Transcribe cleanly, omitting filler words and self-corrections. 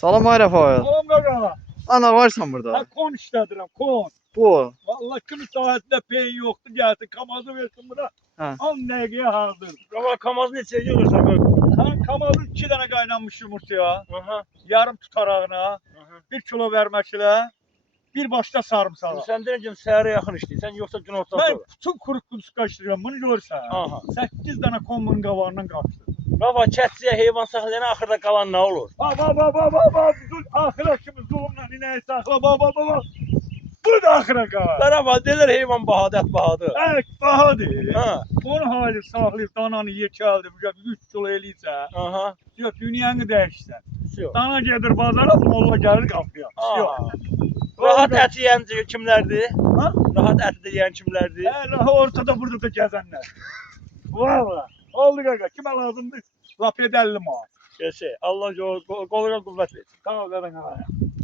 Salam Ayraf abi. Salam qaqa. Ana varsan burada. Ha kon işlədirəm, kon. Bu. Vallahi kimi saatdə peyin yoxdur, gəldi. Kamazı versin buna. Ha. 10 dəqiqəyə hazır. Ama kamaz neçə görürsən qaqqa? Ha, kamazı 2 dənə qaynanmış yumurtaya, Aha. yarım tutarağına, 1 kilo verməklə, bir başda sarımsağa. Sən deyəcəm səhərə yaxın işləyirsən, yoxsa gün ortası Mən olur? bütün qurut qusqa işləyirəm, bunu görsən. Aha. 8 dənə konmun qabağından qaçdı. Baba kətçiyə heyvan saxlayan axırda qalan nə olur? Dur, axıra kimi zulumla inəyi saxla, baba. Bu da axıra qalar. Bərabər deyirlər heyvan bahadır, ət bahadır. Bahadır. Ha. Onu halı saxlayıb dananı yekəldi, 3 kilo eləyirsə, Aha. yox, dünyanı dəyişsən. Yox. Dana gedir bazara, molla gəlir qapıya. Yox. Rahat ət yeyən kimlərdir? Ha? Rahat ət yeyən kimlərdir? Hə, ortada burada da gəzənlər. Valla. Oldu qaqa, kimə lazımdır? Lap edəlli mal. Şey, Allah qoluna qüvvət versin. Sağ ol, qaqa.